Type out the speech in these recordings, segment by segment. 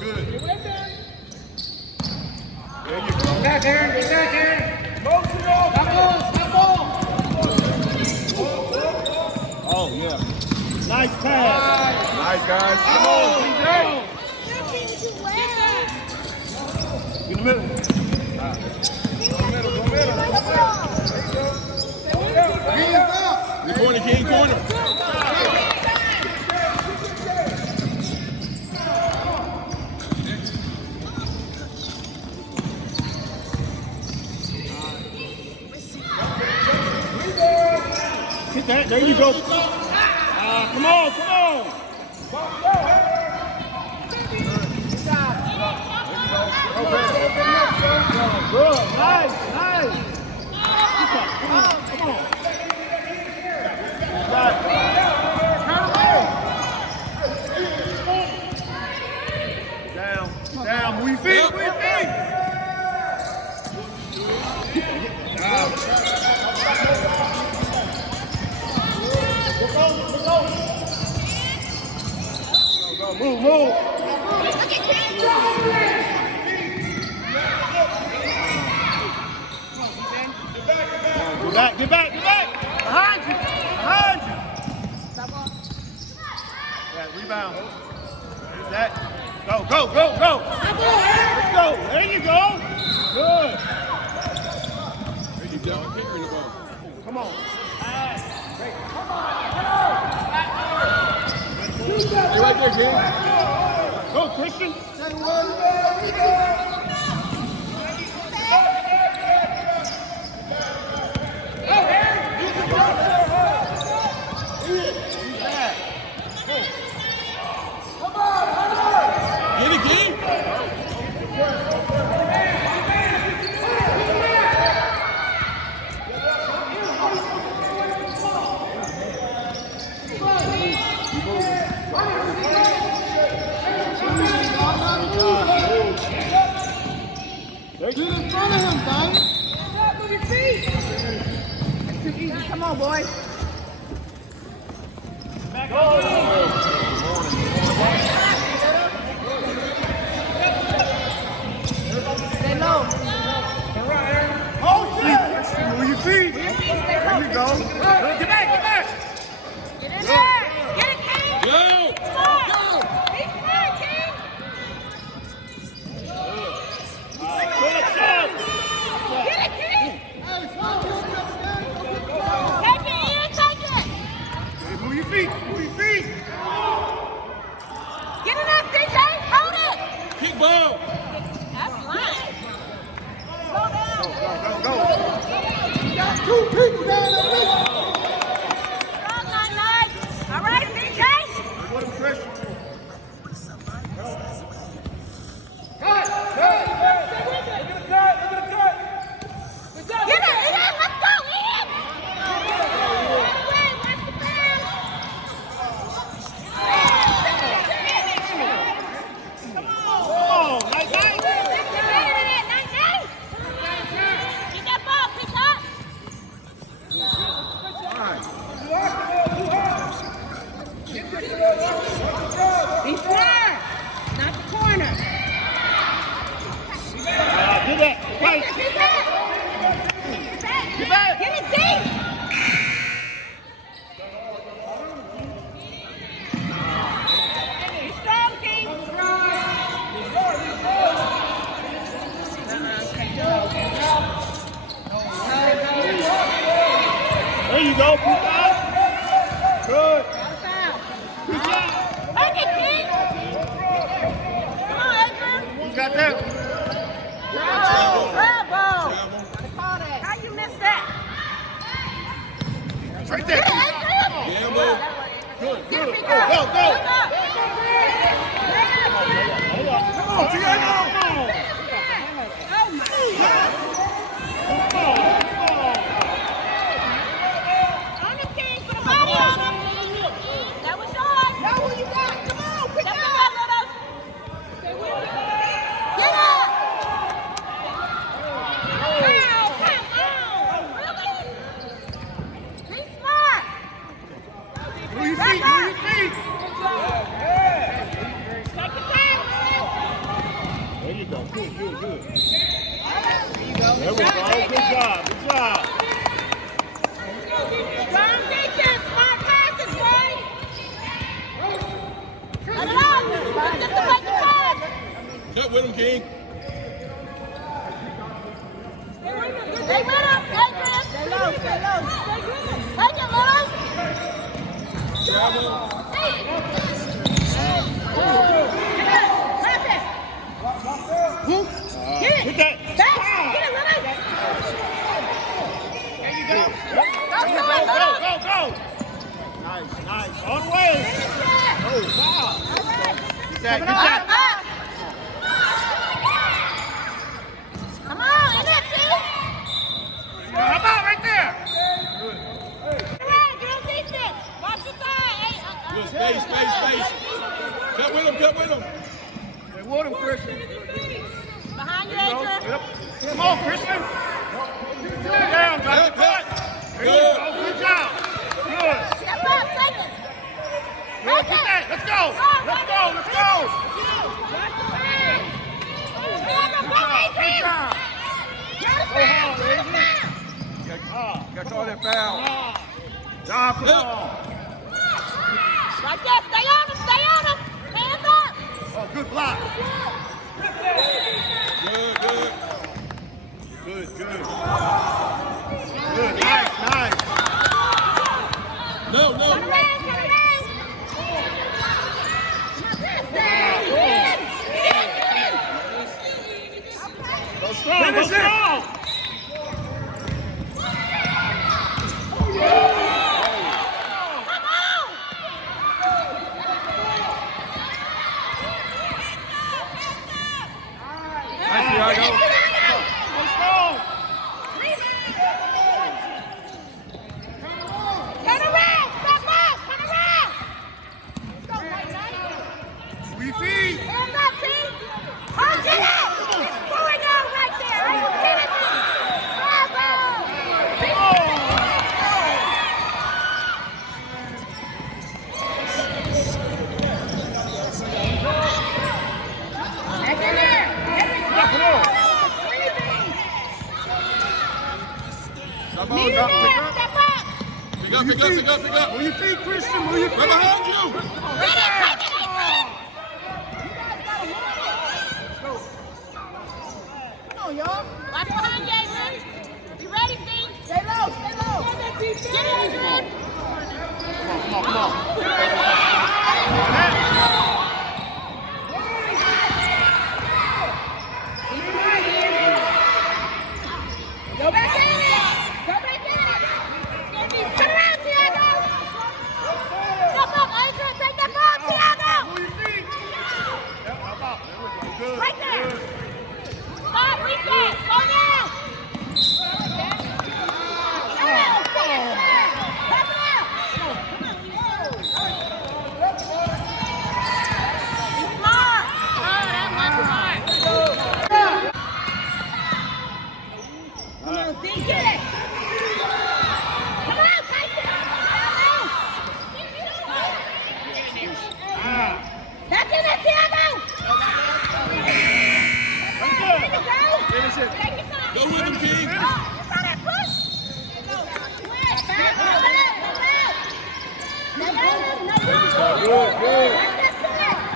good. There you go. Get back, Aaron. Get back, Aaron. Motional. Stop ball. Oh, yeah. Nice pass. Nice, guys. Come on, DJ. In the middle. Corner, King, corner. Hit that. There you go. Come on. Good. Nice. Come on. Down. Move your feet. Move. Get back. Behind you. Yeah, rebound. Here's that. Go. Let's go. There you go. Good. There you go. Carry the ball. Come on. Stay right there, King. Go, Christian. Get it, King. Get in front of him, son. Move your feet. Too easy. Come on, boys. Back Stay low. Hold shit. Move your feet. There you go. Get back. Get in there. Get it, King. Go. Smart. Be smart, King. Get it, King. Take it, Ian. Take it. Move your feet. Get in there, CJ. Hold it. Kick ball. That's fine. Slow down. Go. Got two people down there with you. Strong, nice. All right, CJ. What a pressure. Get it, Ian. Let's go, Ian. Come on. Nice. Get that ball, pick up. Be smart. Not the corner. Do that. Right. Get back. Get it deep. Be strong, King. There you go. Good job. Good. Good job. Take it, King. Come on, Adrian. You got that? Bravo. How you miss that? Right there. Gamble. Good. Get me, Go. girl. Go. Look up. Come on, Tiago. Oh, my God. On him, King. Put a body on him. That was yours. Now who you got? Come on, pick up. Let us. Get up. Wow, come on. Really? Be smart. Move your feet. Take your time. Hit that. Go. Nice. On the way. Oh, wow. Get that. Come on, in that team. How about right there? Get on defense. Watch your side. Good space. Cut with him. They want him, Christian. Behind you, There you go. Adrian. Yep. Come on, Christian. Down, got the cut. There you go. Good job. Good. Step up, take it. Good. Get that. Let's go. Watch the bag. Good job. Got call that foul. Job, come on. Right there, stay on him. Hands up. Oh, good block. Good. Good. Nice. No. Turn around. Go strong. Nice, Thiago. Go strong. Turn around. Step up. Turn around. Let's go, Night. We feed. Hands up, team. Hold it up. It's going on right there. Are you kidding me? Bravo. Back in there. Come on. Come Lead on, in there. Step up. Pick up. Move your feet, Christian. Move your Right feet. behind you. Ready, take it. Come on, y'all. Watch behind you, Adrian. You ready, Z? Stay low. Get it, Adrian. Come on. Go back in it. Turn around, Thiago. Step up, Adrian. Take that ball, Thiago. Move your feet. Yep, how about? There we go. Good. Right there. Good. Stop, reset. Slow down. Be smart. Oh, that was smart. Come on, see, get it. Come on, Tyson. Back in there, Thiago. Right There you there. go. Finish it. Take your time. Go with him, King. Oh, you saw that push? Good.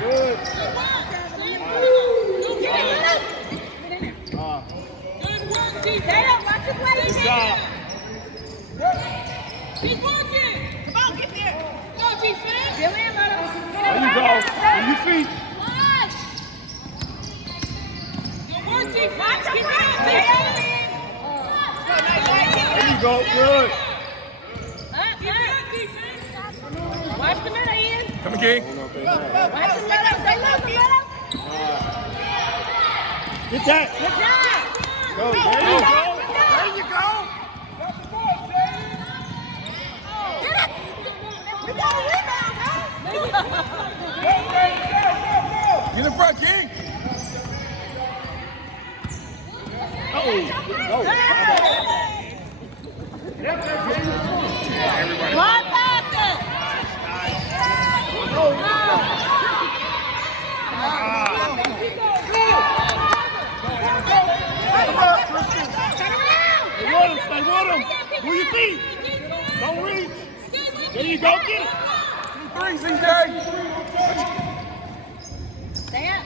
Good. Good job. Keep working. Come on, get there. Go, defense. There you go. Move your feet. Watch. Good work, defense. Keep it up, There you go. Good. Watch the middle, Ian. Come on, King. Watch the middle. Stay low, the middle. Get that. Good job. Go. There you go. There you go. Get it. We got a rebound, huh? Get in front, King. One pass it. Stay with him. Move your feet. Don't reach. There you go. Get it. 2-3, CJ. Stay up.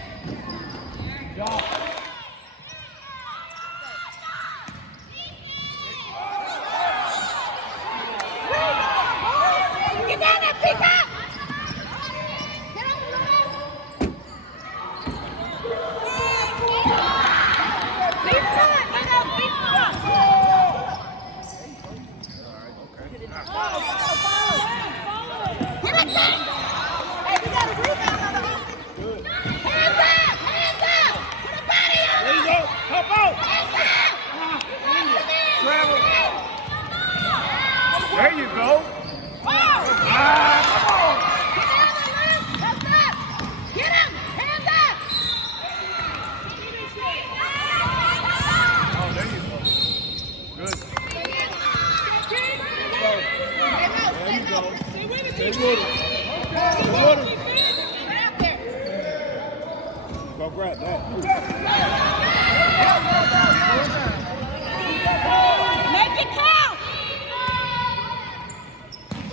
Peacock! There you go. Come on. That's up. Get him. Hands up. Oh, there you go. Good. There you go. Stay with him. Go grab that. Make it count.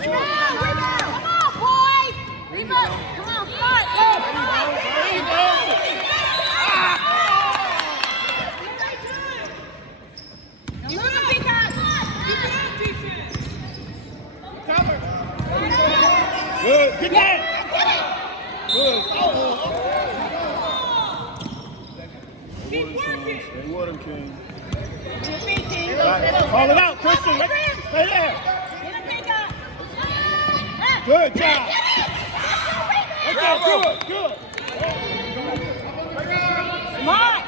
Come on, boys. Reba, come on, start. There you go. You're losing, Peacock. Good. Get that. Good. Keep working. Stay with him, King. King. Call it out, Christian. Stay there. Get him, Peacock. Good job. Okay, good. Smart.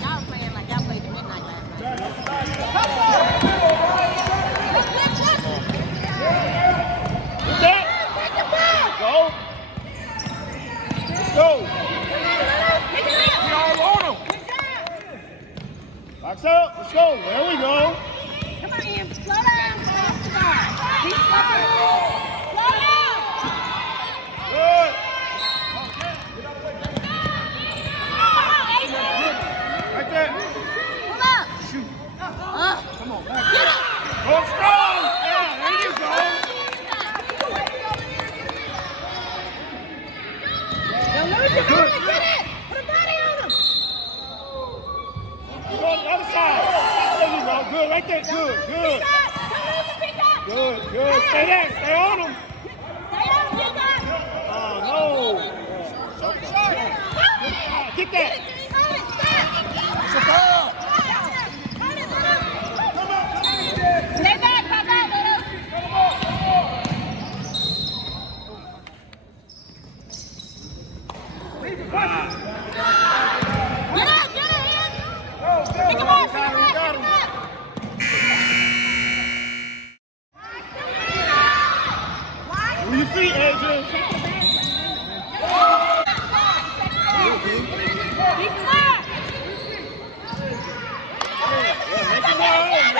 Y'all playing like y'all played the midnight last night. Get that. Go. Let's go. We all on him. Box up. Let's go. There we go. Come on, Ian. Slow down. Be slow. Slow down. Good. Right there. Pull up. Shoot. Come on. Get it. Go strong. Yeah, there you go. Don't lose your body. Get it. Put a body on him. You go on the other side. There you go. Good. Right there. Good. Peacock. Don't lose the Peacock. Good. Stay there. Stay on him. Stay on Peacock. Oh, no. Get that. It's a foul. Stay back, Papa. Get up, pick him up, pick him up. Where you feet, Adrian? Be smart. Get the ball.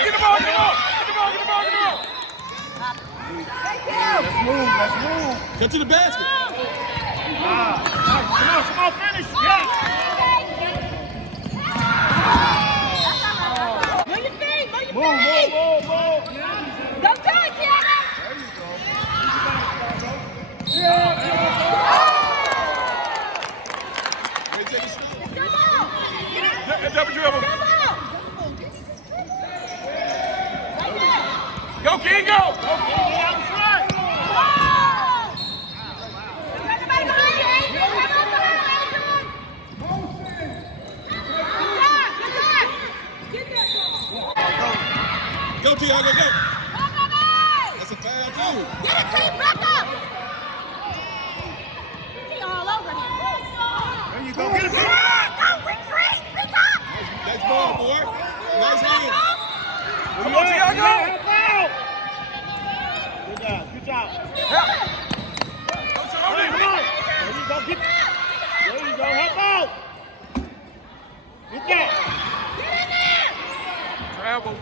Let's move. Get to the basket. Come on, finish. Move your feet, move your Move. feet. Go to it, Tiana. They take a shot. Come on. Double dribble. Come on. Go, King, go. Get out in front. Everybody behind you, Adrian. Everybody behind Adrian. Good job. Go, Tiago, go. Go, baby. That's a foul, too. Get it, team. Back up. He all over him. There you go. Get it. Don't retreat. Pick up. Nice ball, boy. Nice hand. Come on, Tiago. Good job. Help. Hey, come on. There you go. There you go. Help out. Get that. Get in there. Travel.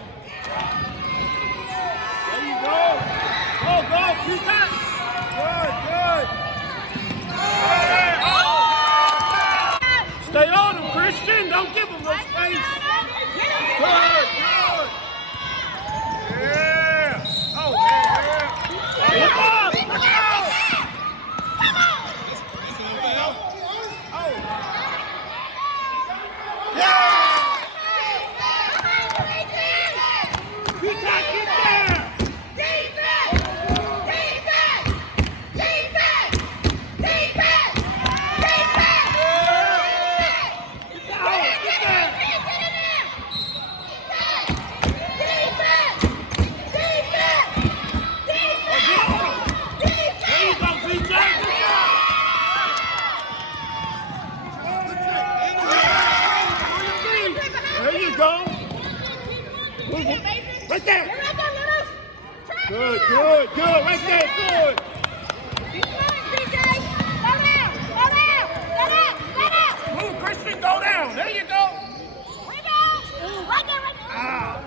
Good, good, right there, good. Be smart, CJ. Slow down. Slow down. Set up. Set up. Move, Christian, go down. There you go. Rebound. Right there, right there. Ah.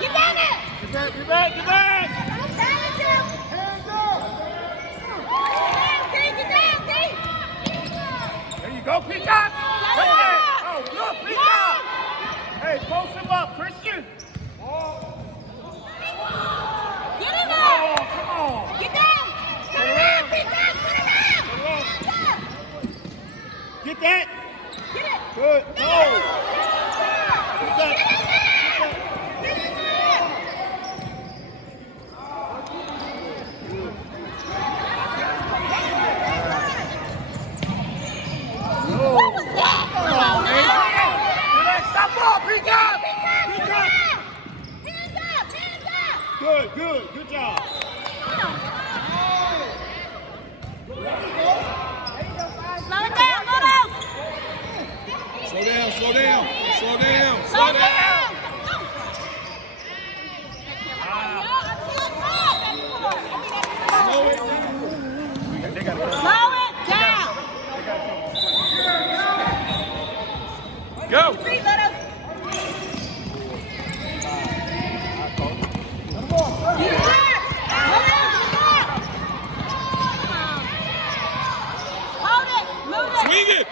Get down there. Get back, get back, get back. Challenge him. Hands up. Get down, see? There you go, Peacock. Right there. Oh, look, Peacock. Hey, post him up, Christian. Get him Oh, up. come on. Get down. Put it down, Peacock. Put it down. Get that. Get it. Good. No. Get that. What was that? Come on, man. Stop ball, Peacock. Peacock. Hands up. Hands up. Good, good, good job. Slow it down, Little. Slow down, slow down, slow down, Slow slow down. down. Slow it. Slow it down. Go. Three, Little. You hurt. Hold it. Move it. Swing it.